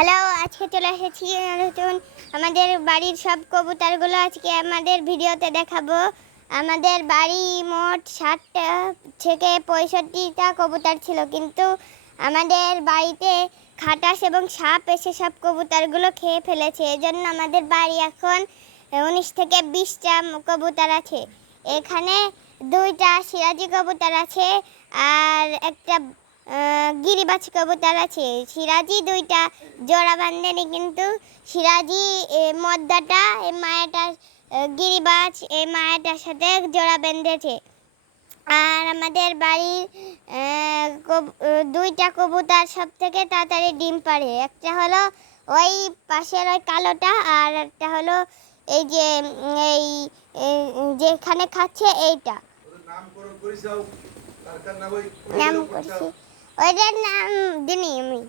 Hello, আজকে চলে এসেছি নতুন আমাদের বাড়ির সব কবুতরগুলো আজকে আমাদের ভিডিওতে দেখাবো। আমাদের বাড়ি মোট 60টা থেকে 65টা কবুতর ছিল, কিন্তু আমাদের বাড়িতে খাটাস এবং সাপ এসে সব কবুতরগুলো খেয়ে ফেলেছে। এজন্য আমাদের বাড়ি এখন 19 থেকে 20টা কবুতর আছে। এখানে 2টা সিরাজি কবুতর আছে আর একটা গিরিবাজ কবুতর আছে। সিরাজি 2টা জোড়া বাঁধেনি, কিন্তু সিরাজি মদ্দাটা এই মায়াটার গিরিবাজ এই মায়াটার সাথে জোড়া বেঁধেছে। আর আমাদের বাড়ির 2টা কবুতর সব থেকে তাড়াতাড়ি ডিম পাড়ে। একটা হলো ওই পাশের ওই কালোটা, আর একটা হলো এই যে এই যেখানে খাচ্ছে এইটা। নাম করছি, ওইটার নাম দিনি আমি।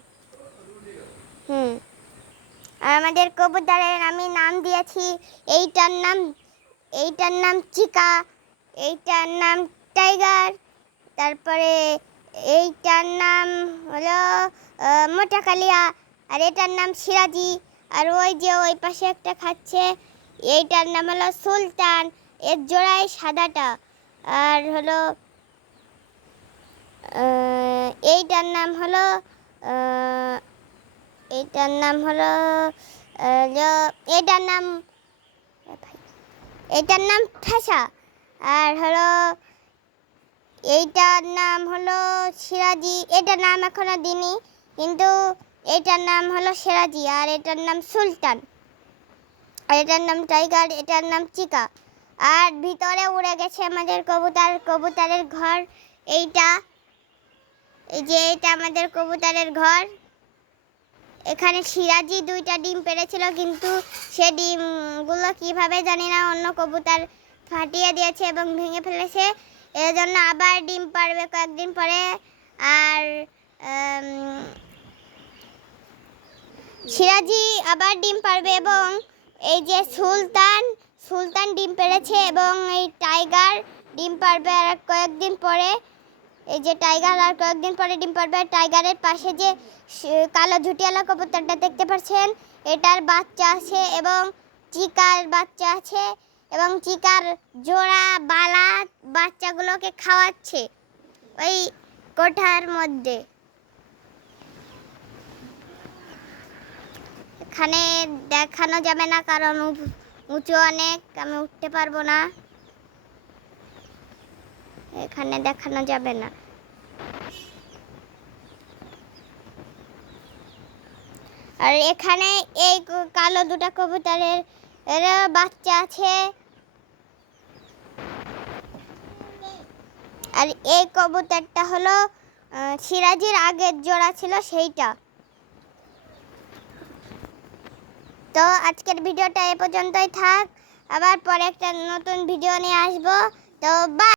আর আমাদের কবুতরের আমি নাম দিয়েছি, এইটার নাম চিকা, এইটার নাম টাইগার, তারপরে এইটার নাম হলো মোটা কালিয়া, আর এটার নাম সিরাজি। আর ওই যে ওই পাশে একটা খাচ্ছে এইটার নাম হলো সুলতান, এর জোড়ায় সাদাটা। আর হলো এইটার নাম হলো এটার নাম ঠাসা। আর হলো এইটার নাম হলো সিরাজি, এটার নাম এখনো দিনি, কিন্তু এটার নাম হলো সিরাজি। আর এটার নাম সুলতান, আর এটার নাম টাইগার, এটার নাম চিকা। আর ভিতরে উড়ে গেছে আমাদের কবুতরের ঘর। এইটা এই যে এটা আমাদের কবুতরের ঘর। এখানে সিরাজি 2টা ডিম পেড়েছিল, কিন্তু সে ডিমগুলো কিভাবে জানি না অন্য কবুতর ফাটিয়ে দিয়েছে এবং ভেঙে ফেলেছে। এর জন্য আবার ডিম পাড়বে কয়েকদিন পরে। আর সিরাজি আবার ডিম পাড়বে, এবং এই যে সুলতান ডিম পেড়েছে, এবং এই টাইগার ডিম পাড়বে আর কয়েকদিন পরে। এই যে টাইগার আর কয়েকদিন পরে ডিম পাড়বে। টাইগারের পাশে যে কালো ঝুটিয়ালা কবুতরটা দেখতে পাচ্ছেন, এটার বাচ্চা আছে এবং চিকার বাচ্চা আছে, এবং চিকার জোড়া বালা বাচ্চাগুলোকে খাওয়াচ্ছে ওই কোঠার মধ্যে। এখানে দেখানো যাবে না, কারণ উঁচু অনেক, আমি উঠতে পারবো না, এখানে দেখানো যাবে না। আর এখানে এই কালো 2টা কবুতরের বাচ্চা আছে। আর এই কবুতরটা হলো সিরাজির আগের জোড়া ছিল সেইটা। তো আজকের ভিডিওটা এ পর্যন্তই থাক, আবার পরে একটা নতুন ভিডিও নিয়ে আসবো। তো বাই।